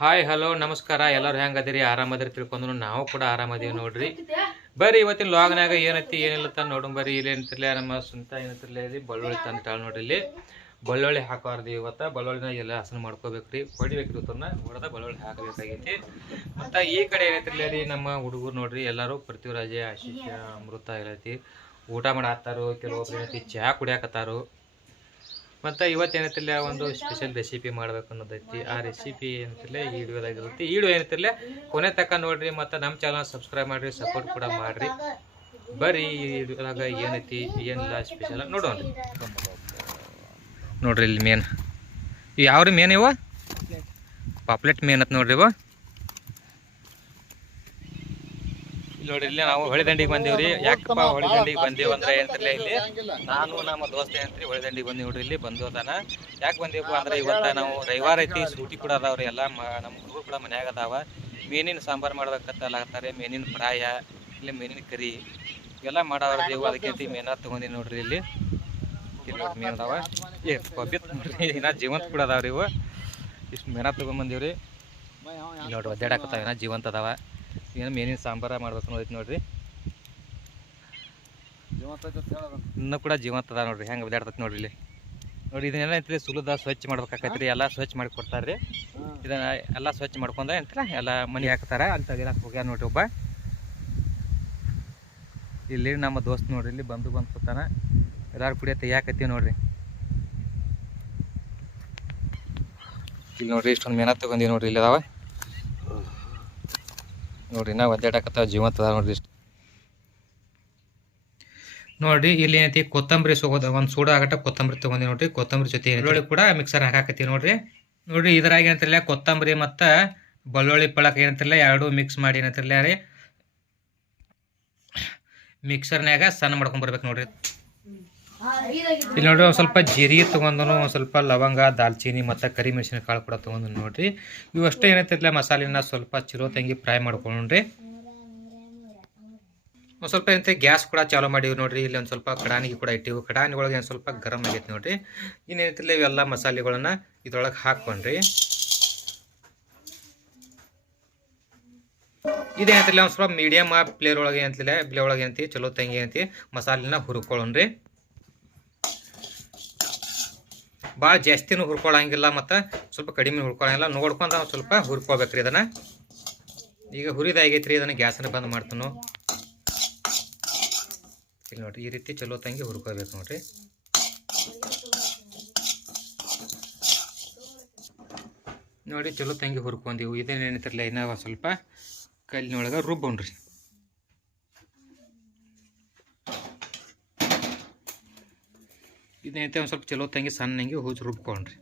Hi hello ನಮಸ್ಕಾರ. ಎಲ್ಲರೂ ಹೆಂಗದಿರಿ? ಆರಾಮದಿರಿ ತಿಳ್ಕೊಂಡ್ರು ನಾವು ಕೂಡ ಆರಾಮದೀವಿ ನೋಡ್ರಿ. ಬರ್ರಿ ಇವತ್ತಿನ ಲಾಗ್ನಾಗ ಏನೈತಿ ಏನಿಲ್ಲತ್ತ ನೋಡು. ಬರ್ರಿ ಇಲ್ಲಿ ಏನಂತಿರ್ಲಿ ನಮ್ಮ ಸ್ವಂತ ಏನಂತಿರ್ಲಿ ಇಲ್ಲಿ ಬೆಳ್ಳುಳ್ಳಿ ತಂತಾಳ ನೋಡ್ರಿ. ಇಲ್ಲಿ ಬೆಳ್ಳುಳ್ಳಿ ಹಾಕೋರ್ದು ಇವತ್ತ ಬೆಳ್ಳುಳ್ಳಿನ ಎಲ್ಲ ಹಸನ ಮಾಡ್ಕೋಬೇಕ್ರಿ, ಹೊಡಿಬೇಕ್ರಿ. ಇವತ್ತನ್ನ ಹೊಡೆದ ಬೆಳ್ಳುಳ್ಳಿ ಹಾಕಬೇಕಾಗೈತಿ. ಮತ್ತು ಈ ಕಡೆ ಏನೈತಿರ್ಲಿ ರೀ ನಮ್ಮ ಹುಡುಗರು ನೋಡ್ರಿ, ಎಲ್ಲರೂ ಪೃಥ್ವಿರಾಜ ಆಶೀಷ ಅಮೃತ ಏನೈತಿ ಊಟ ಮಾಡಾತ್ತಾರು. ಕೆಲವೊಬ್ರು ಏನೈತಿ ಚಹಾ ಕುಡಿಯಾಕತ್ತಾರು. ಮತ್ತು ಇವತ್ತೇನೈತಿಲ್ಲ ಒಂದು ಸ್ಪೆಷಲ್ ರೆಸಿಪಿ ಮಾಡ್ಬೇಕು ಅನ್ನೋದೈತಿ. ಆ ರೆಸಿಪಿ ಏನಂತಿಲ್ಲ ಈ ವಿಡಿಯೋದಾಗಿರುತ್ತೆ. ಈ ವಿಡಿಯೋ ಏನಂತಿಲ್ಲ ಕೊನೆ ತನಕ ನೋಡ್ರಿ. ಮತ್ತು ನಮ್ಮ ಚಾನಲ್ ಸಬ್ಸ್ಕ್ರೈಬ್ ಮಾಡಿರಿ, ಸಪೋರ್ಟ್ ಕೂಡ ಮಾಡಿರಿ. ಬರ್ರಿ ಈ ವಿಡಿಯೋದಾಗ ಏನೈತಿ ಏನಿಲ್ಲ ಸ್ಪೆಷಲ್ ನೋಡೋಣ ನೋಡ್ರಿ. ಇಲ್ಲಿ ಮೇನ್ ಯಾವ್ರಿ ಮೇನ್ ಇವ ಪಾಪ್ಲೆಟ್ ಮೇನ್ ಅಂತ ನೋಡ್ರಿ. ಇವ ನೋಡ್ರಿ ಇಲ್ಲಿ ನಾವು ಹೊಳೆದಂಡಿಗೆ ಬಂದೇವ್ರಿ. ಯಾಕಪ್ಪ ಹೊಳೆದಂಡಿಗೆ ಬಂದೇವು ಅಂದ್ರೆ ಏನಂತಿಲ್ಲ ಇಲ್ಲಿ ನಾನು ನಮ್ಮ ದೋಸ್ತ ಏನಂತ್ರಿ ಹೊಳೆದಂಡಿಗೆ ಬಂದೇವಿ ನೋಡ್ರಿ. ಇಲ್ಲಿ ಬಂದು ಅದಾನ. ಯಾಕೆ ಬಂದೇವಪ್ಪ ಅಂದ್ರೆ ಇವತ್ತ ನಾವು ರವಿವಾರ ಐತಿ, ಸೂಟಿ ಕೂಡ ಅದಾವ್ರಿ. ಎಲ್ಲ ನಮ್ಮ ಹುಡುಗರು ಕೂಡ ಮನ್ಯಾಗ ಅದಾವ. ಮೀನಿನ ಸಾಂಬಾರು ಮಾಡ್ಬೇಕಂತಲಾಗತ್ತಾರೆ. ಮೀನಿನ ಫ್ರಾಯ ಇಲ್ಲಿ ಮೀನಿನ ಕರಿ ಇವೆಲ್ಲ ಮಾಡಾವ್ರದೇವು. ಅದಕ್ಕೆ ಮೀನ ತೊಗೊಂಡಿ ನೋಡ್ರಿ. ಇಲ್ಲಿ ನೋಡಿ ಮೀನು ಅದಾವ. ಕೊಬ್ಬಿತ್ ನೋಡ್ರಿ, ಇನ್ನ ಜೀವಂತ ಕೂಡ ಅದಾವ್ರಿ. ಇವು ಇಷ್ಟು ಮೀನ ತೊಗೊಂಬಂದೀವ್ರಿ. ನೋಡ್ರಿ ಒದ್ದಾಡಕತ್ತಾವ, ಏನ ಜೀವಂತ ಅದಾವ. ಏನು ಮೀನಿನ ಸಾಂಬಾರ ಮಾಡ್ಬೇಕು ನೋಡೈತಿ ನೋಡ್ರಿ. ಇನ್ನೂ ಕೂಡ ಜೀವಂತ ಅದ ನೋಡ್ರಿ. ಹೆಂಗೆ ಒದ್ದಾಡ್ತೈತಿ ನೋಡ್ರಿ. ಇಲ್ಲಿ ನೋಡಿ ಇದನ್ನೆಲ್ಲ ಐತ್ರಿ ಸುಲದ ಸ್ವಚ್ಛ ಮಾಡ್ಬೇಕಾಕೈತ್ರಿ. ಎಲ್ಲ ಸ್ವಚ್ಛ ಮಾಡಿ ಕೊಡ್ತಾರ್ರಿ. ಇದನ್ನ ಎಲ್ಲ ಸ್ವಚ್ಛ ಮಾಡ್ಕೊಂಡ ಎಂತ ಎಲ್ಲ ಮನೆ ಹಾಕ್ತಾರ. ಅಲ್ಲಿ ತೆಗಿಲಾಕ ಹೋಗ್ಯಾರ ನೋಡ್ರಿ ಒಬ್ಬ. ಇಲ್ಲಿ ನಮ್ಮ ದೋಸ್ತ್ ನೋಡ್ರಿ ಇಲ್ಲಿ ಬಂದು ಕೂತಾನ. ಎಲ್ಲಾರು ಕುಡಿಯ ತೆಗಿಯಾಕತ್ತೀವಿ ನೋಡ್ರಿ. ಇಲ್ಲಿ ನೋಡ್ರಿ ಇಷ್ಟೊಂದು ಮೇನ ತಗೊಂಡಿವಿ ನೋಡ್ರಿ. ಇಲ್ಲಿ ಅದಾವ ನೋಡ್ರಿ. ನಾ ಒದ್ದಾಡಕತ್ತಾವ ಜೀವಂತ ಅದಾವ ನೋಡ್ರಿ. ಇಷ್ಟು ನೋಡ್ರಿ. ಇಲ್ಲಿ ಏನೈತಿ ಕೊತ್ತಂಬರಿ ಸೋಗೋದು ಒಂದು ಸೂಡ ಆಗಟ್ಟ ಕೊತ್ತಂಬರಿ ತೊಗೊಂಡಿ ನೋಡ್ರಿ. ಕೊತ್ತಂಬರಿ ಜೊತೆ ಬೆಳ್ಳುಳ್ಳಿ ಕೂಡ ಮಿಕ್ಸರ್ ಹಾಕಾಕತ್ತೀವಿ ನೋಡ್ರಿ. ನೋಡ್ರಿ ಇದ್ರಾಗ ಏನಂತಿರಲ್ಲ ಕೊತ್ತಂಬರಿ ಮತ್ತು ಬೆಳ್ಳುಳ್ಳಿ ಪಳಕ ಏನಂತಿರಲ್ಲ ಎರಡು ಮಿಕ್ಸ್ ಮಾಡಿ ಏನಂತಿರಲ್ಲ ರೀ ಮಿಕ್ಸರ್ನ್ಯಾಗ ಸಣ್ಣ ಮಾಡ್ಕೊಂಬರ್ಬೇಕು ನೋಡ್ರಿ. ಇಲ್ಲಿ ನೋಡ್ರಿ ಒಂದು ಸ್ವಲ್ಪ ಜೀರಿಗೆ ತೊಗೊಂಡು ಒಂದು ಸ್ವಲ್ಪ ಲವಂಗ ದಾಲ್ಚೀನಿ ಮತ್ತು ಕರಿ ಮೆಣಸಿನ ಕಾಳು ಕೂಡ ತೊಗೊಂಡು ನೋಡ್ರಿ. ಇವಷ್ಟೇ ಏನೈತಿರಲ್ಲ ಮಸಾಲೆನ ಸ್ವಲ್ಪ ಚಿರೋ ತಂಗಿ ಫ್ರೈ ಮಾಡ್ಕೊಂಡ್ರಿ. ಒಂದು ಸ್ವಲ್ಪ ಏನಂತೆ ಗ್ಯಾಸ್ ಕೂಡ ಚಾಲೂ ಮಾಡಿವಿ ನೋಡ್ರಿ. ಇಲ್ಲಿ ಒಂದು ಸ್ವಲ್ಪ ಕಡಾನಿಗೆ ಕೂಡ ಇಟ್ಟಿವಿ. ಕಡಾನಿ ಒಳಗೆ ಒಂದು ಸ್ವಲ್ಪ ಗರಂ ಆಗೈತೆ ನೋಡ್ರಿ. ಇನ್ನೇನೈತಿಲ್ಲ ಇವೆಲ್ಲ ಮಸಾಲೆಗಳನ್ನ ಇದ್ರೊಳಗೆ ಹಾಕ್ಕೊಂಡ್ರಿ. ಇದೇನಂತಿಲ್ಲ ಒಂದು ಸ್ವಲ್ಪ ಮೀಡಿಯಮ್ ಪ್ಲೇರ್ ಒಳಗೆ ಏನಂತಿಲ್ಲ ಬಿಳೆ ಒಳಗೆ ಏನಂತಿ ಚಲೋ ತಂಗಿ ಏನಂತಿ ಮಸಾಲೆನ ಹುರ್ಕೊಳ್ಳೋಣ್ರಿ. ಭಾಳ ಜಾಸ್ತಿನೂ ಹುರ್ಕೊಳ್ಳಂಗಿಲ್ಲ ಮತ್ತು ಸ್ವಲ್ಪ ಕಡಿಮೆ ಹುರ್ಕೊಳ್ಳಂಗಿಲ್ಲ. ನೋಡ್ಕೊಂಡು ಸ್ವಲ್ಪ ಹುರ್ಕೋಬೇಕ್ರಿ ಇದನ್ನು. ಈಗ ಹುರಿದಾಗೈತ್ರಿ. ಇದನ್ನು ಗ್ಯಾಸನ್ನು ಬಂದ್ ಮಾಡ್ತಾನು. ಇಲ್ಲಿ ನೋಡ್ರಿ ಈ ರೀತಿ ಚಲೋ ತಂಗಿ ಹುರ್ಕೋಬೇಕು ನೋಡ್ರಿ. ನೋಡಿ ಚಲೋ ತಂಗಿ ಹುರ್ಕೊಂಡೀವು. ಇದೇನೇನಿತ್ತಿರಲ್ಲ ಇನ್ನೂ ಸ್ವಲ್ಪ ಕಲ್ಲಿನೊಳಗೆ ರುಬ್ಬೋಣ್ರಿ. ಇದೇನೈತೆ ಒಂದು ಸ್ವಲ್ಪ ಚಲೋ ತಂಗಿ ಸಣ್ಣಂಗೆ ಹೂಜು ರುಬ್ಕೊಂಡ್ರಿ.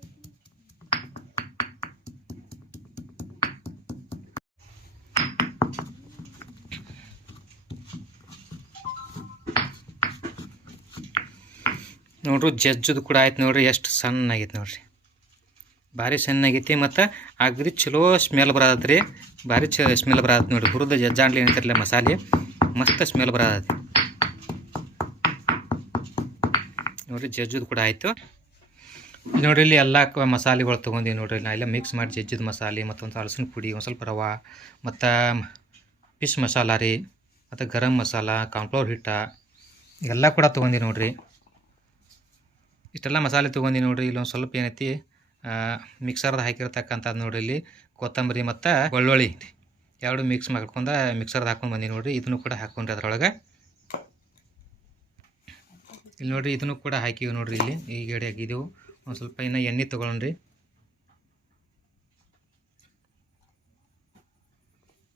ನೋಡ್ರಿ ಜಜ್ಜದು ಕೂಡ ಆಯ್ತು ನೋಡ್ರಿ. ಎಷ್ಟು ಸಣ್ಣಾಗೈತೆ ನೋಡ್ರಿ. ಭಾರಿ ಸಣ್ಣಾಗೈತಿ ಮತ್ತು ಅಗದಿ ಚಲೋ ಸ್ಮೆಲ್ ಬರತ್ತೈತಿ. ಭಾರಿ ಸ್ಮೆಲ್ ಬರತ್ತೆ ನೋಡ್ರಿ. ಹುರಿದ ಜಜ್ಜಾಂಡ್ಲಿ ಏನಂತಿರಲ್ಲ ಮಸಾಲೆ ಮಸ್ತ್ ಸ್ಮೆಲ್ ಬರತ್ತೈತಿ ನೋಡ್ರಿ. ಜಜ್ಜದು ಕೂಡ ಆಯಿತು ನೋಡ್ರಿ. ಇಲ್ಲಿ ಎಲ್ಲ ಮಸಾಲೆಗಳು ತೊಗೊಂಡಿವಿ ನೋಡ್ರಿ. ನಾ ಎಲ್ಲ ಮಿಕ್ಸ್ ಮಾಡಿ ಜಜ್ಜಿದ ಮಸಾಲೆ ಮತ್ತು ಒಂದು ಹಲಸಿನ ಪುಡಿ, ಒಂದು ಸ್ವಲ್ಪ ರವೆ ಮತ್ತು ಫಿಶ್ ಮಸಾಲ ರೀ ಮತ್ತು ಗರಂ ಮಸಾಲ, ಕಾರ್ನ್ಫ್ಲವರ್ ಹಿಟ್ಟ ಎಲ್ಲ ಕೂಡ ತೊಗೊಂಡಿ ನೋಡ್ರಿ. ಇಷ್ಟೆಲ್ಲ ಮಸಾಲೆ ತೊಗೊಂಡಿ ನೋಡ್ರಿ. ಇಲ್ಲೊಂದು ಸ್ವಲ್ಪ ಏನೈತಿ ಮಿಕ್ಸರ್ದು ಹಾಕಿರ್ತಕ್ಕಂಥದ್ದು ನೋಡ್ರಿ. ಇಲ್ಲಿ ಕೊತ್ತಂಬರಿ ಮತ್ತು ಬೆಳ್ಳುಳ್ಳಿ ಎರಡು ಮಿಕ್ಸ್ ಮಾಡ್ಕೊಂಡು ಮಿಕ್ಸರ್ದು ಹಾಕೊಂಡು ಬಂದಿ ನೋಡ್ರಿ. ಇದನ್ನು ಕೂಡ ಹಾಕೊಂಡ್ರಿ ಅದ್ರೊಳಗೆ. ಇಲ್ಲಿ ನೋಡ್ರಿ ಇದನ್ನು ಕೂಡ ಹಾಕಿವಿ ನೋಡ್ರಿ. ಇಲ್ಲಿ ಈ ಗಡಿ ಹಾಕಿದೆವು. ಒಂದು ಸ್ವಲ್ಪ ಇನ್ನು ಎಣ್ಣೆ ತೊಗೊಳ್ರಿ.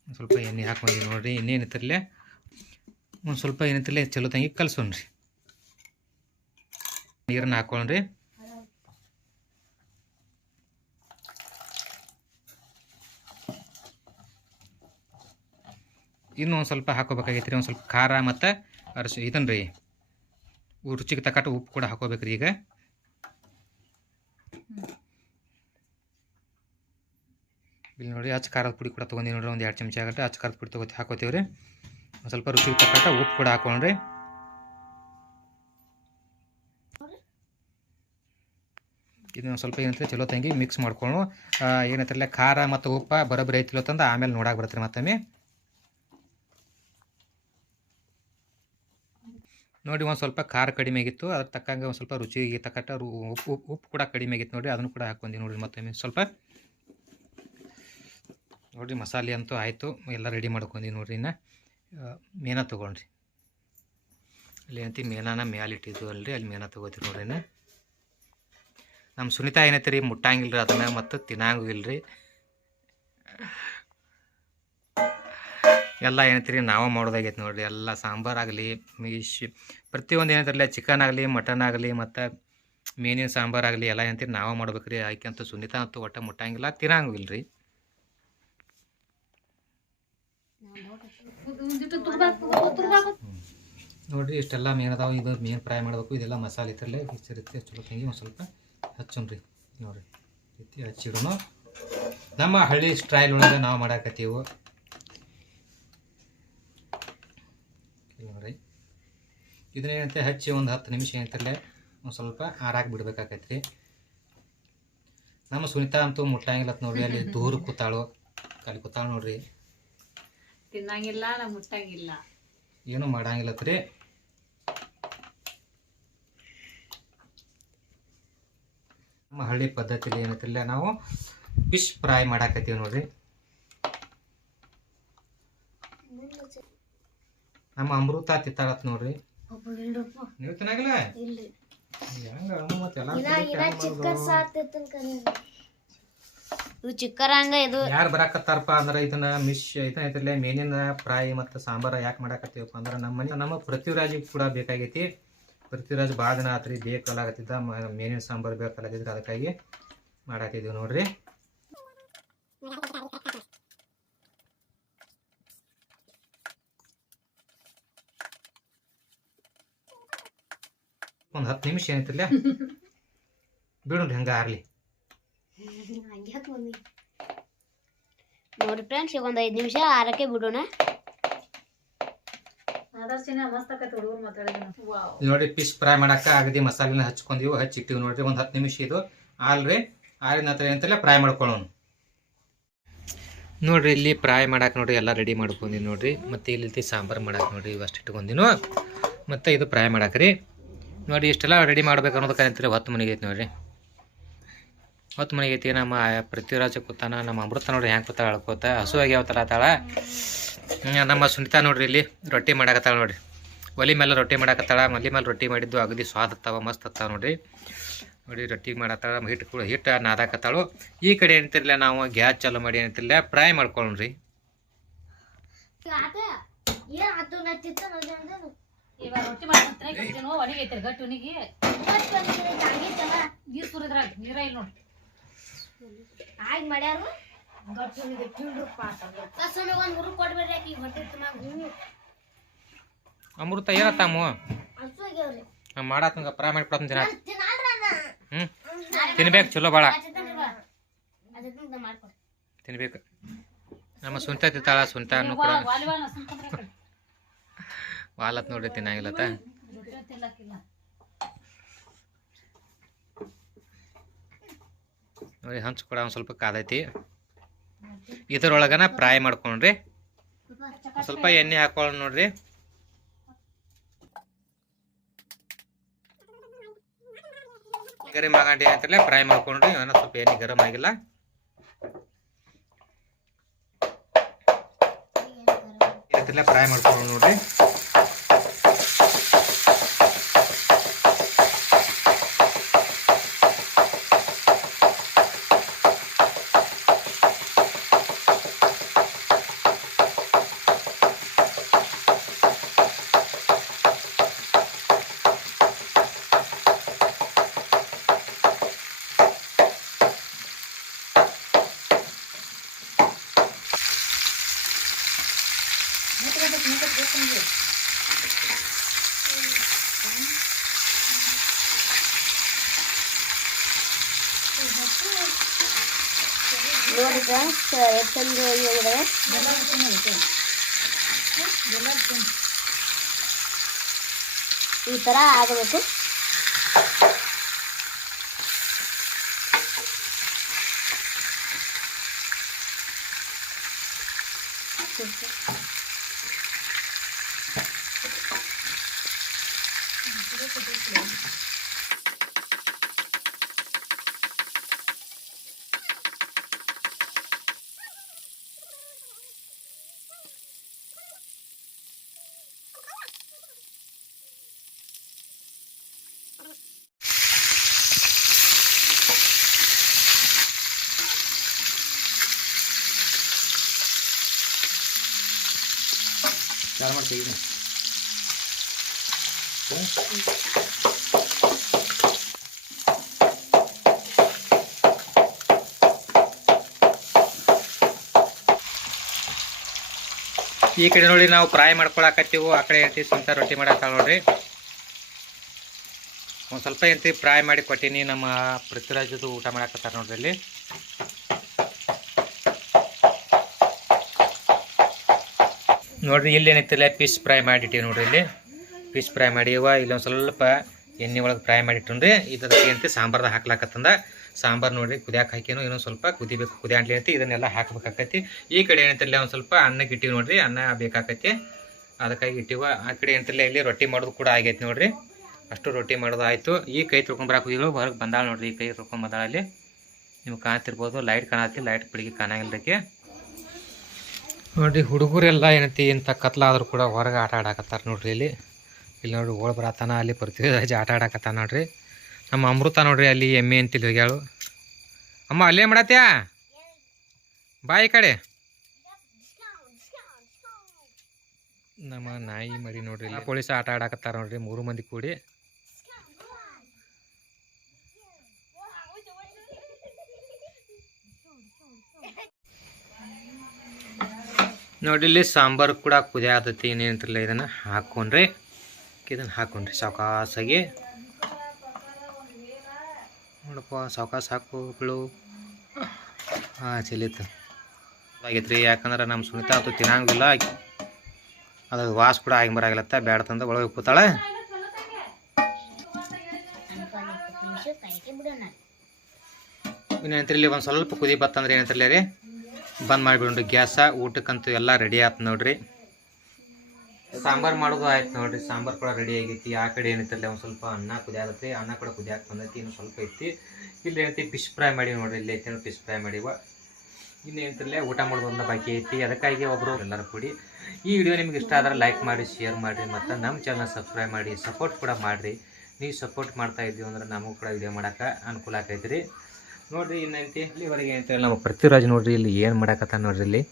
ಒಂದು ಸ್ವಲ್ಪ ಎಣ್ಣೆ ಹಾಕೊಂಡಿ ನೋಡ್ರಿ. ಇನ್ನೇನಿತ್ತರಲ್ಲೇ ಒಂದು ಸ್ವಲ್ಪ ಏನೈತಿರಲ್ಲೇ ಚಲೋ ತಂಗಿ ಕಲ್ಸೋಣ್ರಿ. ನೀರನ್ನು ಹಾಕ್ಕೊಂಡ್ರಿ. ಇನ್ನೂ ಒಂದು ಸ್ವಲ್ಪ ಹಾಕೋಬೇಕಾಗೈತೆ ರೀ. ಒಂದು ಸ್ವಲ್ಪ ಖಾರ ಮತ್ತು ಅರಶಿ ಇದನ್ನು ರೀ ರುಚಿಗೆ ತಕ್ಕಟ್ಟು ಉಪ್ಪು ಕೂಡ ಹಾಕೋಬೇಕ್ರಿ. ಈಗ ಇಲ್ಲಿ ನೋಡಿ ಅಚ್ಚ ಖಾರದ ಪುಡಿ ಕೂಡ ತೊಗೊಂಡಿ ನೋಡ್ರಿ. ಒಂದು 2 ಚಮಚ ಆಗಟ್ಟ ಅಚ್ಚ ಖಾರದ ಪುಡಿ ಹಾಕೋತೀವಿ ರೀ. ಒಂದು ಸ್ವಲ್ಪ ರುಚಿಗೆ ತಕ್ಕಟ್ಟ ಉಪ್ಪು ಕೂಡ ಹಾಕೊಂಡ್ರಿ. ಇದನ್ನು ಸ್ವಲ್ಪ ಏನಂತಾರೆ ಚಲೋ ತಂಗಿ ಮಿಕ್ಸ್ ಮಾಡ್ಕೊಂಡು ಏನಂತಾರಲ್ಲ ಖಾರ ಮತ್ತು ಉಪ್ಪು ಬರೋಬ್ಬರಿ ಐತಿಲ್ಲ ತಂದು ಆಮೇಲೆ ನೋಡಕ್ಕೆ ಬರ್ತಾರೆ ಮತ್ತೊಮ್ಮೆ ನೋಡಿ. ಒಂದು ಸ್ವಲ್ಪ ಖಾರ ಕಡಿಮೆ ಆಗಿತ್ತು, ಅದ್ರ ತಕ್ಕಂಗೆ ಒಂದು ಸ್ವಲ್ಪ ರುಚಿಗೆ ತಕ್ಕಟ್ಟ ಉಪ್ಪು ಕೂಡ ಕಡಿಮೆ ಆಗಿತ್ತು ನೋಡಿರಿ, ಅದನ್ನು ಕೂಡ ಹಾಕ್ಕೊಂಡಿ ನೋಡಿರಿ ಮತ್ತೊಮ್ಮೆ ಸ್ವಲ್ಪ ನೋಡಿರಿ. ಮಸಾಲೆ ಅಂತೂ ಆಯಿತು, ಎಲ್ಲ ರೆಡಿ ಮಾಡ್ಕೊಂಡಿ ನೋಡಿರಿ. ಇನ್ನು ಮೇನ ತೊಗೊಂಡ್ರಿ, ಅಲ್ಲಿ ಅಂತಿ ಮೇನಾನ ಮ್ಯಾಲೆ ಇಟ್ಟಿದ್ದು ಅಲ್ರಿ, ಅಲ್ಲಿ ಮೇನ ತೊಗೋತೀವಿ ನೋಡ್ರಿ. ಇನ್ನು ನಮ್ಮ ಸುನೀತಾ ಏನೈತೆ ರೀ ಮುಟ್ಟಂಗಿಲ್ಲ ರೀ ಅದನ್ನು, ಮತ್ತು ತಿನ್ನಂಗೂ ಇಲ್ರಿ. ಎಲ್ಲ ಏನೈತೆ ನಾವು ಮಾಡೋದಾಗೈತೆ ನೋಡಿರಿ. ಎಲ್ಲ ಸಾಂಬಾರಾಗಲಿ ಪ್ರತಿಯೊಂದು ಏನೈತಿರಲ್ಲ, ಚಿಕನ್ ಆಗಲಿ ಮಟನ್ ಆಗಲಿ ಮತ್ತು ಮೀನಿನ ಸಾಂಬಾರಾಗಲಿ ಎಲ್ಲ ಏನಂತೀರಿ ನಾವು ಮಾಡ್ಬೇಕು ರೀ. ಆಕೆ ಅಂತೂ ಸುನೀತಾ ಅಂತೂ ಒಟ್ಟು ಮುಟ್ಟಂಗಿಲ್ಲ, ತಿನ್ನಂಗೂ ಇಲ್ರಿ. ನೋಡಿರಿ ಇಷ್ಟೆಲ್ಲ ಮೇನ್ ಅದಾವೆ. ಇದು ಮೇನ್ ಫ್ರೈ ಮಾಡಬೇಕು. ಇದೆಲ್ಲ ಮಸಾಲೆ ಇತ್ತರಲ್ಲೇ ರೀತಿ ಚಲೋ ತಂಗಿ ಒಂದು ಸ್ವಲ್ಪ ಹಚ್ಚೋಣ್ರಿ ನೋಡಿರಿ, ರೀತಿ ಹಚ್ಚಿಡೋಣ. ನಮ್ಮ ಹಳ್ಳಿ ಸ್ಟೈಲ್ ಒಳಗೆ ನಾವು ಮಾಡಾಕತ್ತೀವಿ ನೋಡ್ರಿ. ಇದನ್ನೇನಂತೆ ಹಚ್ಚಿ ಒಂದು 10 ನಿಮಿಷ ಏನಂತಿರಲ್ಲ ಒಂದು ಸ್ವಲ್ಪ ಆರಾಗಿ ಬಿಡ್ಬೇಕಾಕೈತ್ರಿ. ನಮ್ಮ ಸುನೀತಾ ಅಂತೂ ಮುಟ್ಟಂಗಿಲ್ಲ ನೋಡ್ರಿ, ಅಲ್ಲಿ ದೂರ ಕೂತಾಳು, ಅಲ್ಲಿ ಕೂತಾಳು ನೋಡ್ರಿ, ತಿನ್ನಂಗಿಲ್ಲ, ನಾವು ಮುಟ್ಟಂಗಿಲ್ಲ, ಏನು ಮಾಡಂಗಿಲ್ಲತ್ರಿ. ನಮ್ಮ ಹಳ್ಳಿ ಪದ್ಧತಿಲಿ ಏನೈತಿಲ್ಲ ನಾವು ಫಿಶ್ ಫ್ರೈ ಮಾಡಾಕತ್ತೀವಿ ನೋಡ್ರಿ. ನಮ್ಮ ಅಮೃತ ತಿತ್ತಾಳತ್ ನೋಡ್ರಿ. ನೀವು ತಿನ್ನಾಗಿಲ್ಲ ಯಾರು ಬರಾಕತ್ತಾರಪ್ಪ ಅಂದ್ರೆ ಇದನ್ನ ಇದನ್ನ ಮೇನಿನ ಫ್ರೈ ಮತ್ತು ಸಾಂಬಾರ ಯಾಕೆ ಮಾಡಾಕತ್ತೀವಪ್ಪ ಅಂದ್ರೆ ನಮ್ಮ ಪೃಥ್ವಿರಾಜಿಗೆ ಕೂಡ ಬೇಕಾಗೈತಿ. ಪೃಥ್ವಿರಾಜ್ ಭಾಳ ದಿನ ಆತ್ರಿ ಬೇಕಲ್ಲಾಗತ್ತಿದ್ದ ಮೇನಿನ ಸಾಂಬಾರು ಬೇಕಲ್ಲಾಗಿದ್ರೆ ಅದಕ್ಕಾಗಿ ಮಾಡಾಕಿದ್ದೀವಿ ನೋಡ್ರಿ. ಒಂದು 10 ನಿಮಿಷ ಏನೈತಿಲ್ಲ ಬಿಡೋಣ್ರಿ, ಹಂಗ ಆರ್ಲಿ ನೋಡಿ ಫ್ರೆಂಡ್ಸ್. ಈಗ ಒಂದು 5 ನಿಮಿಷ ಆರಕ್ಕೆ ಬಿಡೋಣ. ನೋಡಿ ಫಿಶ್ ಫ್ರೈ ಮಾಡಾಕ ಅಗದಿ ಮಸಾಲೆನ ಹಚ್ಕೊಂಡಿವು, ಹಚ್ಚಿಟ್ಟಿವಿ ನೋಡ್ರಿ. ಒಂದು 10 ನಿಮಿಷ ಇದು ಆಲ್ರಿ. ಆರಿದ ನಂತರ ಏನಂತಲ್ಲ ಫ್ರೈ ಮಾಡ್ಕೊಳ್ಳೋಣ ನೋಡ್ರಿ. ಇಲ್ಲಿ ಫ್ರೈ ಮಾಡಾಕ ನೋಡ್ರಿ ಎಲ್ಲ ರೆಡಿ ಮಾಡ್ಕೊಂಡಿವಿ ನೋಡ್ರಿ. ಮತ್ತು ಇಲ್ಲಿ ಸಾಂಬಾರು ಮಾಡಾಕ ನೋಡ್ರಿ ಇವಷ್ಟು ಇಟ್ಕೊಂಡಿನು, ಮತ್ತು ಇದು ಫ್ರೈ ಮಾಡಾಕ್ರಿ ನೋಡಿ. ಇಷ್ಟೆಲ್ಲ ರೆಡಿ ಮಾಡ್ಬೇಕು ಅನ್ನೋದಕ್ಕೆ ಅಂತೀರಿ 10 ಮನೆಗೆ ಐತಿ ನೋಡ್ರಿ. 10 ಮನೆಗೆ ಐತಿ. ನಮ್ಮ ಪೃಥ್ವಿರಾಜ ಕೂತಾನ, ನಮ್ಮ ಅಮೃತ ನೋಡ್ರಿ ಹೆಂಗೆ ಕೂತಾಳ ಅಳ್ಕೋತ, ಹಸುವಾಗಿ ಯಾವ ಥರ ಆತಾಳ. ನಮ್ಮ ಸುನೀತಾ ನೋಡ್ರಿ ಇಲ್ಲಿ ರೊಟ್ಟಿ ಮಾಡಾಕತ್ತಾಳ ನೋಡ್ರಿ. ಒಲಿ ಮೇಲೆ ರೊಟ್ಟಿ ಮಾಡಾಕತ್ತಾಳ. ಒಲಿ ಮೇಲೆ ರೊಟ್ಟಿ ಮಾಡಿದ್ದು ಅಗದಿ ಸ್ವಾದ ಹತ್ತಾವ, ಮಸ್ತ್ ಹತ್ತಾವ ನೋಡ್ರಿ. ನೋಡಿ ರೊಟ್ಟಿ ಮಾಡತ್ತಾಳ, ಹಿಟ್ಟು ನಾದಾಕತ್ತಾಳು. ಈ ಕಡೆ ಏನಂತಿರಲಿಲ್ಲ ನಾವು ಗ್ಯಾಸ್ ಚಾಲು ಮಾಡಿ ಏನಂತಿರಲಿಲ್ಲ ಫ್ರೈ ಮಾಡ್ಕೊಳ್ಳ್ರಿ. ಇವಾಗ ರೊಟ್ಟಿ ಮಾಡ್ಕೊಂತಾರೆ ಒಣಗೈತೆ ಗಟ್ಟಿ ಒಣಗಿ ನೀರು ಸುರಿದ್ರಾಗ ನೀರ ಇಲ್ಲ ನೋಡಿ ಆಗ ಮಾಡ್ಯಾರು. ಅಮೃತ ಏನತ್ತಾಮ ಮಾಡತ್ತಂಗ ಫ್ರೈ ಮಾಡಿಕೊಡ್ತೀನಿ ದಿನ. ತಿನ್ಬೇಕು ಚಲೋ ಭಾಳ ತಿನ್ಬೇಕು. ನಮ್ಮ ಸುನೀತಾ ತಿಂತಾಳ, ಸುನೀತಾನು ಕೂಡ ವಾಲತ್ ನೋಡ್ರಿ ತಿನ್ನಾಗಿಲ್ಲತ್ತ. ನೋಡಿ ಹಂಚು ಕೂಡ ಒಂದು ಸ್ವಲ್ಪ ಕಾದೈತಿ. ಇದರೊಳಗನ ಫ್ರೈ ಮಾಡ್ಕೊಂಡ್ರಿ. ಸ್ವಲ್ಪ ಎಣ್ಣೆ ಹಾಕೊಳ್ಳ ನೋಡ್ರಿ. ಗರಂ ಆಗಂಡಿ ಅಂತಲೇ ಫ್ರೈ ಮಾಡ್ಕೊಂಡ್ರಿ. ಏನೋ ಸ್ವಲ್ಪ ಎಣ್ಣೆ ಗರಂ ಆಗಿಲ್ಲ. ಇದೆಲ್ಲ ಫ್ರೈ ಮಾಡ್ಕೊಂಡು ನೋಡ್ರಿ. ನೋಡಿ ಫ್ರೆಂಡ್ಸ್ ಎಷ್ಟೊಂದು ಇದೆ, ಈ ಥರ ಆಗಬೇಕು. ಚಾಲು ಮಾಡ್ತೀವಿ ಈ ಕಡೆ ನೋಡಿ ನಾವು ಫ್ರೈ ಮಾಡ್ಕೊಳಕತ್ತೀವಿ ಆ ಕಡೆ ಹೇಳ್ತೀವಿ ಸ್ವಂತ ರೊಟ್ಟಿ ಮಾಡಾಕ ನೋಡ್ರಿ ಒಂದು ಸ್ವಲ್ಪ ಹೇಳ್ತೀವಿ ಫ್ರೈ ಮಾಡಿ ಕೊಟ್ಟೀನಿ ನಮ್ಮ ಪೃಥ್ವಿರಾಜದು ಊಟ ಮಾಡಾಕತ್ತಾರ ನೋಡ್ರಿ ಇಲ್ಲಿ ನೋಡ್ರಿ ಇಲ್ಲಿ ಏನೈತಿಲ್ಲ ಫಿಶ್ ಫ್ರೈ ಮಾಡಿಟ್ಟಿವಿ ನೋಡ್ರಿ ಇಲ್ಲಿ ಫಿಶ್ ಫ್ರೈ ಮಾಡಿವ ಇಲ್ಲೊಂದು ಸ್ವಲ್ಪ ಎಣ್ಣೆ ಒಳಗೆ ಫ್ರೈ ಮಾಡಿಟ್ಟುನ್ರಿ ಇದಕ್ಕೆ ಅಂತ ಸಾಂಬಾರ್ದಾಗ ಹಾಕ್ಲಾಕತ್ತಂದ ಸಾಂಬಾರು ನೋಡ್ರಿ ಕುದಿಯಾಕೆ ಹಾಕಿನೂ ಇನ್ನೊಂದು ಸ್ವಲ್ಪ ಕುದಿಬೇಕು ಕುದಿಯಾಡ್ಲಿ ಅಂತ ಇದನ್ನೆಲ್ಲ ಹಾಕ್ಬೇಕಾಕೈತಿ ಈ ಕಡೆ ಏನಂತಿಲ್ಲ ಒಂದು ಸ್ವಲ್ಪ ಅನ್ನಕ್ಕೆ ಇಟ್ಟಿವಿ ನೋಡ್ರಿ ಅನ್ನ ಬೇಕಾಕೈತಿ ಅದಕ್ಕಾಗಿ ಇಟ್ಟಿವ ಆ ಕಡೆ ಏನಂತಿಲ್ಲ ಇಲ್ಲಿ ರೊಟ್ಟಿ ಮಾಡೋದು ಕೂಡ ಆಗೈತಿ ನೋಡ್ರಿ ಅಷ್ಟು ರೊಟ್ಟಿ ಮಾಡೋದು ಆಯಿತು ಈ ಕೈ ತೊಳ್ಕೊಂಬರಾಕ ಹೋಗಿಗಳು ಹೊರಗೆ ಬಂದಾಳ ನೋಡ್ರಿ ಈ ಕೈ ತೊಳ್ಕೊಂಡ್ ಬಂದಾಳ ಅಲ್ಲಿ ನೀವು ಕಾಣ್ತಿರ್ಬೋದು ಲೈಟ್ ಕಾಣತ್ತಿ ಲೈಟ್ ಬೆಳಿಗ್ಗೆ ಕಾಣಂಗಿಲ್ಲಕ್ಕೆ ನೋಡ್ರಿ ಹುಡುಗರೆಲ್ಲ ಏನೈತಿ ಇಂಥ ಕತ್ಲಾದರೂ ಕೂಡ ಹೊರಗೆ ಆಟ ಆಡಾಕತ್ತಾರ ನೋಡ್ರಿ ಇಲ್ಲಿ ನೋಡ್ರಿ ಓಳ್ ಬರತ್ತಾನ ಅಲ್ಲಿ ಪೃಥ್ವಿರಾಜ್ ಆಟ ಆಡಾಕತ್ತಾನ ನೋಡ್ರಿ ನಮ್ಮ ಅಮೃತ ನೋಡ್ರಿ ಅಲ್ಲಿ ಎಮ್ಮೆ ಅಂತಿಲ್ಲ ಹೋಗ್ಯಾಳು ಅಮ್ಮ ಅಲ್ಲೇ ಮಾಡತ್ಯಾ ಬಾಯಿ ಕಡೆ ನಮ್ಮ ನಾಯಿ ಮರಿ ನೋಡ್ರಿ ಇಲ್ಲಿ ಪೊಲೀಸ್ ಆಟ ಆಡಾಕತ್ತಾರ ನೋಡ್ರಿ 3 ಮಂದಿ ಕೂಡಿ ನೋಡ್ರಿ ಇಲ್ಲಿ ಸಾಂಬಾರು ಕೂಡ ಕುದಿಯಾದತಿ ಏನೇನಂತಿಲ್ಲ ಇದನ್ನು ಹಾಕೊಂಡ್ರಿ ಸಾವಕಾಸಾಗಿ ನೋಡಪ್ಪ ಸಾವಕಾಸ ಹಾಕೋಗಳು ಚೆಲ್ಲಿತ್ತು ಆಗೈತೆ ರೀ ಯಾಕಂದ್ರೆ ನಮ್ಮ ಸುನಿತಾ ಅದು ತಿನ್ನಂಗಿಲ್ಲ ಅದು ವಾಸ ಕೂಡ ಆಗಿ ಬರಾಗಲತ್ತ ಬ್ಯಾಡ ತಂದ ಒಳಗೆ ಕೂತಾಳೆ ಇನ್ನೇನಂತ್ರಿ ಇಲ್ಲಿ ಒಂದು ಸ್ವಲ್ಪ ಕುದಿ ಬತ್ತಂದ್ರೆ ಏನಂತಿಲ್ಲ ರೀ ಬಂದ್ ಮಾಡಿಬಿಡ್ರಿ ಗ್ಯಾಸ ಊಟಕ್ಕಂತೂ ಎಲ್ಲ ರೆಡಿ ಆಯ್ತು ನೋಡ್ರಿ ಸಾಂಬಾರು ಮಾಡೋದು ಆಯ್ತು ನೋಡ್ರಿ ಸಾಂಬಾರು ಕೂಡ ರೆಡಿ ಆಗೈತಿ ಆ ಕಡೆ ಏನೈತಲ್ಲ ಒಂದು ಸ್ವಲ್ಪ ಅನ್ನ ಕುದಿಯಾಗತ್ತೆ ಅನ್ನ ಕೂಡ ಕುದಿಯಾಕ ಬಂದೈತಿ ಇನ್ನು ಸ್ವಲ್ಪ ಐತಿ ಇಲ್ಲಿ ಏನೈತಿ ಫಿಶ್ ಫ್ರೈ ಮಾಡಿ ನೋಡ್ರಿ ಇಲ್ಲಿ ಐತಿ ಫಿಶ್ ಫ್ರೈ ಮಾಡಿವ ಇನ್ನು ಏನಂತಿರಲ್ಲ ಊಟ ಮಾಡೋದು ಒಂದು ಬಾಕಿ ಐತಿ ಅದಕ್ಕಾಗಿ ಒಬ್ಬರು ಎಲ್ಲರೂ ಕೂಡಿ ಈ ವಿಡಿಯೋ ನಿಮ್ಗೆ ಇಷ್ಟ ಆದ್ರೆ ಲೈಕ್ ಮಾಡಿ ಶೇರ್ ಮಾಡಿರಿ ಮತ್ತು ನಮ್ಮ ಚಾನಲ್ ಸಬ್ಸ್ಕ್ರೈಬ್ ಮಾಡಿ ಸಪೋರ್ಟ್ ಕೂಡ ಮಾಡಿರಿ ನೀವು ಸಪೋರ್ಟ್ ಮಾಡ್ತಾ ಇದ್ದೀವಿ ಅಂದ್ರೆ ನಮಗೂ ಕೂಡ ವಿಡಿಯೋ ಮಾಡೋಕೆ ಅನುಕೂಲ ಆಕೈತಿ ರೀ ನೋಡ್ರಿ ಇನ್ನೈತಿ ಇಲ್ಲಿವರೆಗೆ ಏನಂತ ನಮ್ಮ ಪೃಥ್ವಿರಾಜ್ ನೋಡ್ರಿ ಇಲ್ಲಿ ಏನು ಮಾಡಾಕತ್ತ ನೋಡ್ರಿ ಇಲ್ಲಿ